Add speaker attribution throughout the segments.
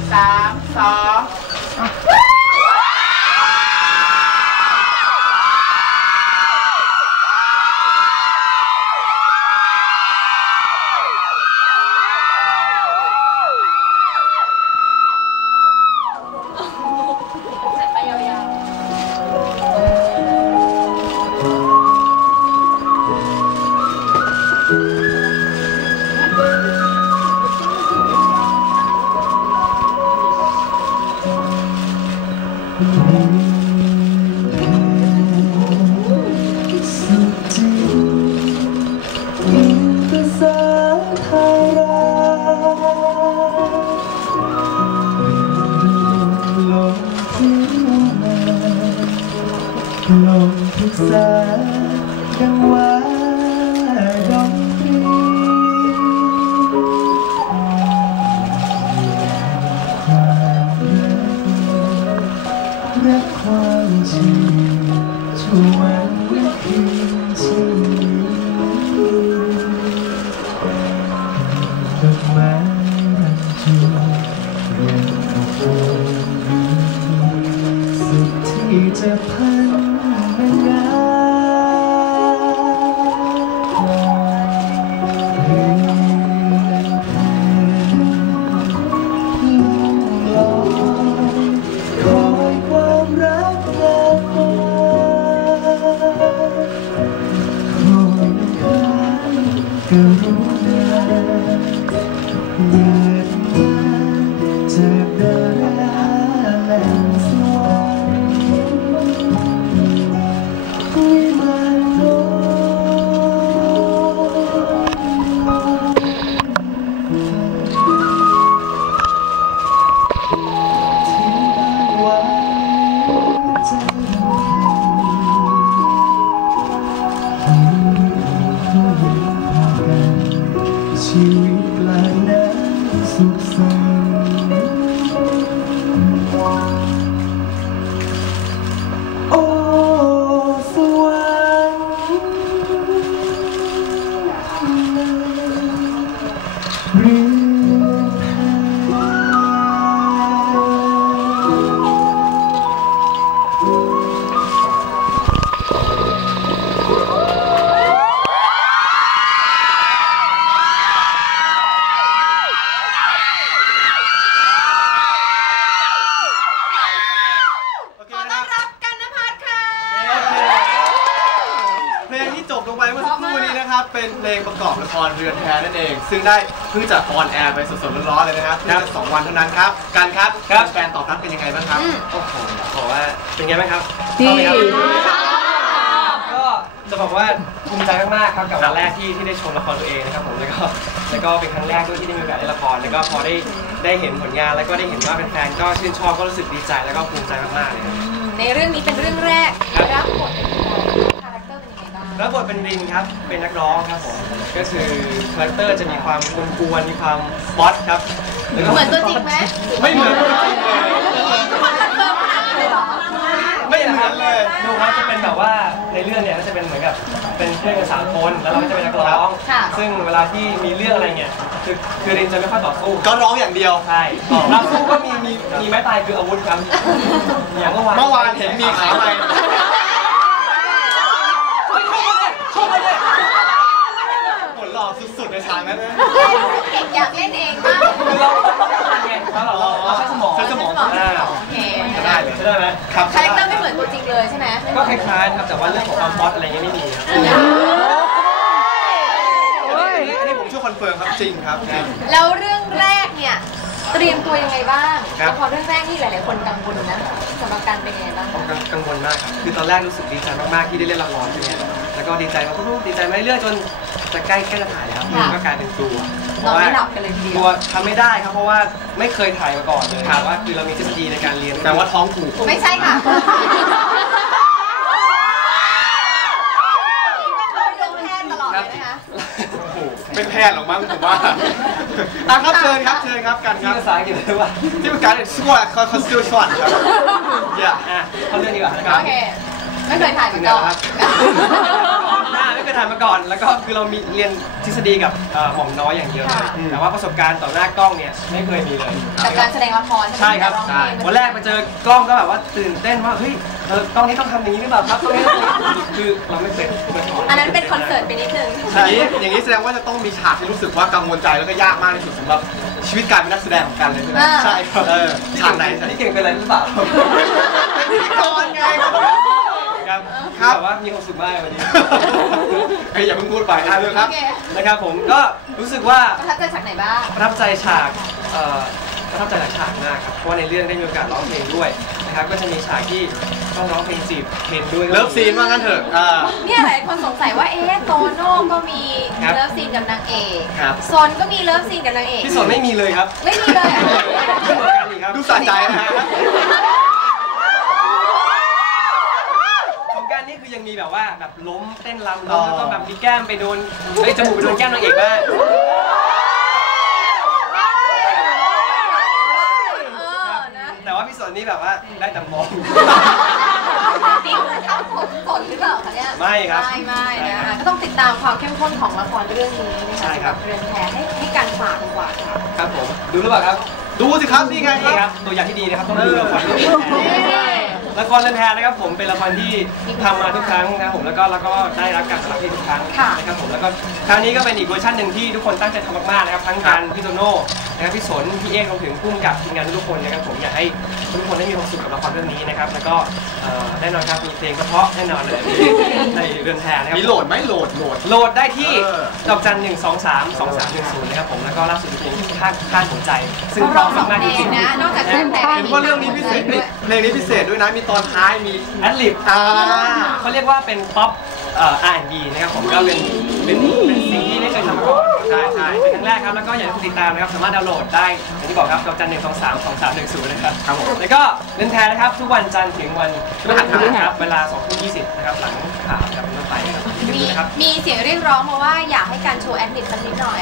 Speaker 1: 3 2
Speaker 2: ลมพิษาดังว่าดนตรีความรักความจริงช่วยคืนชีวิตดอกไม้รันจวนยังอบอุ่นสุดที่จะพันกรุณาเยือนมาจากดาราและสวรรค์วิมานโลกที่บ้านไว้ใจชีวิตกลางน้ำสุขสันต์โอ้สวรรค์เรือนแพ
Speaker 1: ลงไปเมื่อสักครู่นี้นะครับเป็นเพลงประกอบละครเรือนแพนั่นเองซึ่งได้เพิ่งจะออนแอร์ไปสดๆร้อนๆเลยนะครับเพิ่งจะ2 วันเท่านั้นครับกันครับแฟนตอบรับเป็นยังไงบ้างครับ
Speaker 3: โอ้โหบอกว่าเป็นไงบ้างครับ
Speaker 4: ดี
Speaker 3: ก็จะบอกว่าภูมิใจมากๆครับกับวันแรกที่ได้ชมละครตัวเองนะครับผมแล้วก็เป็นครั้งแรกด้วยที่ได้มีโอกาสเล่นละครแล้วก็พอได้เห็นผลงานแล้วก็ได้เห็นว่าแฟนๆก็ชื่นชอบก็รู้สึกดีใจแล้วก็ภูมิใจมากๆเลยครับ
Speaker 4: ในเรื่องนี้เป็นเรื่องแรกรับบทเป็น
Speaker 3: รับบทเป็นรินครับเป็นนักร้องครับผมก็คือคาแรคเตอร์จะมีความกวนๆมีความบอสครับ
Speaker 4: เหมือนตัวจริงไหม
Speaker 1: ไม่เหมือนตัวจริงเลย
Speaker 4: ทุกคนคอนเฟิร์มขนาดนั้นเลยหรอ
Speaker 1: ไม่เหมือนเลย
Speaker 3: ดูครับจะเป็นแบบว่าในเรื่องเนี่ยก็จะเป็นเหมือนกับเป็นเพื่อนกัน3 คนแล้วเราก็จะเป็นนักร้องซึ่งเวลาที่มีเรื่องอะไรเงี้ยคือรินจะไม่ค่อยต่อสู้
Speaker 1: ก็ร้องอย่างเดียว
Speaker 3: ใช่เราสู้ก็มีไม้ตายคืออาวุธครับอย่างเมื่อ
Speaker 1: วานเห็นมีขาไปผลหล่อสุดๆในทางนั้นนะ
Speaker 4: อยากเล่นเองมาก
Speaker 3: เราไงเราใช้สมอง
Speaker 4: โอเค
Speaker 1: ได้เลย
Speaker 3: ได้ไหม
Speaker 4: คาแรคเตอร์ไม่เหมือนตัวจริงเลยใช่ไหม
Speaker 3: ก็คล้ายๆครับแต่ว่าเรื่องของความบอสอะไรเงี้ยไม่มี
Speaker 1: อันนี้ผมช่วยคอนเฟิร์มครับจริงครับ
Speaker 4: แล้วเรื่องแรกเนี่ยเตรียมตัวยังไงบ้างละครเรื่องแรกนี่หลายๆคนกังวลนะสำหรับการเป็นยังไงบ้าง
Speaker 3: ผมกังวลมากครับคือตอนแรกรู้สึกดีใจมากๆที่ได้เล่นละครใช่ไหมแล้วก็ดีใจมากดีใจไม่เรื่อยจนจะใกล้จะถ่ายแล้วก็กลายเป็นกลัว
Speaker 4: เพราะว่าก
Speaker 3: ลัวทำไม่ได้ครับเพราะว่าไม่เคยถ่ายมาก่อนเลยค่ะว่าคือเรามีทฤษฎีในการเรียน
Speaker 1: แต่ว่าท้องผูก
Speaker 4: ไม่ใช่ค่ะ
Speaker 1: เป็นแพทย์หรอกมั้งผมว่าครับเชิญครับกันครับ
Speaker 3: ภาษาอังกฤษเลยว่า
Speaker 1: ที่เป็นการสควอตคอนสติทูชั่นครับ
Speaker 3: อย่าเขาเรื่องดีกว่า
Speaker 4: โอเคไม่เคยถ่ายมาก่อน
Speaker 3: ไม่เคยถ่ายมาก่อนแล้วก็คือเรามีเรียนทฤษฎีกับหม่อมน้อยอย่างเดียวเลยแต่ว่าประสบการณ์ต่อหน้ากล้องเนี่ยไม่เคยมีเลย
Speaker 4: กับการแสดงละคร
Speaker 3: ใช่ครับวันแรกมาเจอกล้องก็แบบว่าตื่นเต้นว่าเฮ้ยกล้องนี้ต้องทำอย่างนี้หรือเปล่าครับกล้องนี้คือเราไม่เป็นมาก่อน
Speaker 4: อันนั้นเป็นคอนเสิร์ตไปนิดนึง
Speaker 1: อย่างนี้แสดงว่าจะต้องมีฉากที่รู้สึกว่ากังวลใจแล้วก็ยากมากที่สุดสำหรับชีวิตการเป็นนักแสดงของกันเลยใช่ไหมใช่ครับฉากไหน
Speaker 3: ที่เก่งเป็นอะไรหรือเปล่า
Speaker 1: เป็นพิธีกรไง
Speaker 3: ครับแต่ว่ามีความสุขมากวันนี้
Speaker 1: อย่าเพิ่งพูดไปเลยครับ
Speaker 3: นะครับผมก็รู้สึกว่า
Speaker 4: ประทับใจฉากไหนบ้าง
Speaker 3: ประทับใจฉากประทับใจหลายฉากมากครับเพราะว่าในเรื่องได้มีโอกาสร้องเพลงด้วยนะครับก็จะมีฉากที่ต้องร้องเพลงจีบเพลงด้วย
Speaker 1: เลิฟซีนว่างั้นเถอะ
Speaker 4: เนี่ยหลายคนสงสัยว่าโตโน่ก็มีเลิฟซีนกับนางเอกซนก็มีเลิฟซีนกับนางเอก
Speaker 3: พี่สนไม่มีเลยครับ
Speaker 4: ไม่มีเลย
Speaker 1: ดูสะใจนะฮะ
Speaker 3: ของการนี่คือยังมีแบบว่าแบบล้มเต้นรำล้มแล้วก็แบบมีแก้มไปโดนจมูกไปโดนแก้มนางเอกบ้างแต่ว่าพี่สนนี่แบบว่าได้แต่มอง
Speaker 4: นี่คือทำผมสนหรือเปล่าคะเนี่ย
Speaker 3: ไม่ครับ
Speaker 4: ไม่นะคะก็ต้องติดตามความเข้มข้นของละครเรื่องนี้นะคะสำหรับเรือนแพให้การฝากดีกว่าค่ะ
Speaker 3: ครับผมดูหรือเปล่าครับ
Speaker 1: ดูสิครับนี่ไงครับ
Speaker 3: ตัวอย่างที่ดีนะครับต้องดูละครเรื่องละครเรือนแพนะครับผมเป็นละครที่ทำมาทุกครั้งนะครับผมแล้วก็ได้รับการตอบรับที่ทุกครั้งนะครับผมแล้วก็ครั้งนี้ก็เป็นอีกเวอร์ชันหนึ่งที่ทุกคนตั้งใจทำมากๆนะครับทั้งการพี่โตโน่นะครับพี่สนพี่เอกรวมถึงผู้กำกับทีมงานทุกคนนะครับผมอยากให้ทุกคนได้มีความสุขกับละครเรื่องนี้นะครับแล้วก็แน่นอนครับมีเพลงเพราะแน่นอนเลยในเรือนแพนะครับ
Speaker 1: มีโหลดไหมโหลด
Speaker 3: ได้ที่ดอกจัน 1232310นะครับผมแล้วก็ล่าสุดเพลงข้างหัวใจซึ่งเพราะมากจริง
Speaker 4: ๆนอกจากเรื่องแพ
Speaker 1: เห็นว่าเรื่องนี้พิเศษเพลงนี้พิเศษด้วยนะมีตอนท้ายมี
Speaker 3: แอดลิบเขาเรียกว่าเป็นป๊อปR&B นะครับผมก็เป็นสิ่งที่ไม่เคยทำมาก่อนใช่เป็นครั้งแรกครับแล้วก็อยากให้ติดตามนะครับสามารถดาวน์โหลดได้อย่างที่บอกครับดอกจัน 1232310นะครับแล้วก็เล่นแพรนะครับทุกวันจันทร์ถึงวันพฤหัสครับเวลา 20:20 นะครับหลังข่าวครับเป็นต้นไปครับ
Speaker 4: มีเสียงเรียกร้องมาว่าอยากให้การโชว์แอดลิบสักนิดหน่อย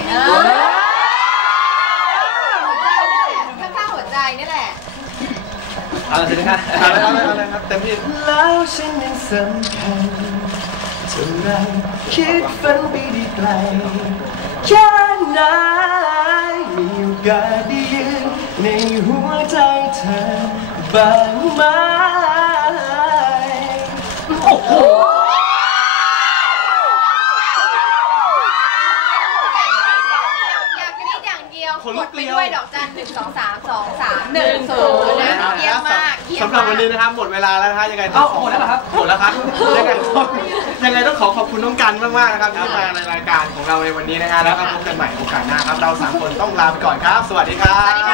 Speaker 4: ข้างๆหัวใจนี่แหละ
Speaker 3: เอาเลยนะครับ
Speaker 1: เต็มที่
Speaker 2: แล้วฉันยังสำคัญเท่าไรคิดฝันไปได้ไกลแค่ไหนมีโอกาสได้ยืนในหัวใจเธอบ้างไหมโอ้โห
Speaker 4: กดไปด้วยดอกจัน 1232310นะเยี่ยมมาก
Speaker 1: สำหรับวันนี้นะครับหมดเวลาแล้วนะฮะยังไงต้อง
Speaker 3: หมดแล้วครับ
Speaker 1: ยังไงต้องขอบคุณน้องกันมากๆนะครับที่มาในรายการของเราในวันนี้นะฮะแล้วก็พบกันใหม่โอกาสหน้าครับเรา3คนต้องลาไปก่อนครับสวัสดีครับ
Speaker 4: สวัสดี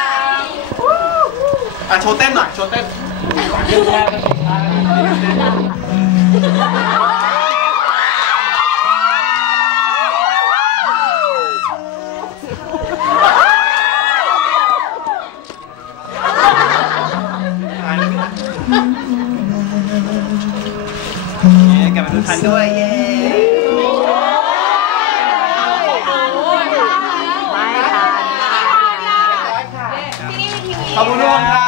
Speaker 4: ค่ะ
Speaker 1: โชว์เต้นหน่อยโชว์เต้น
Speaker 3: กลับมาดูทันด้วยเย้
Speaker 4: ที่นี่มีทีวี
Speaker 1: ขอบคุณทุกคนครับ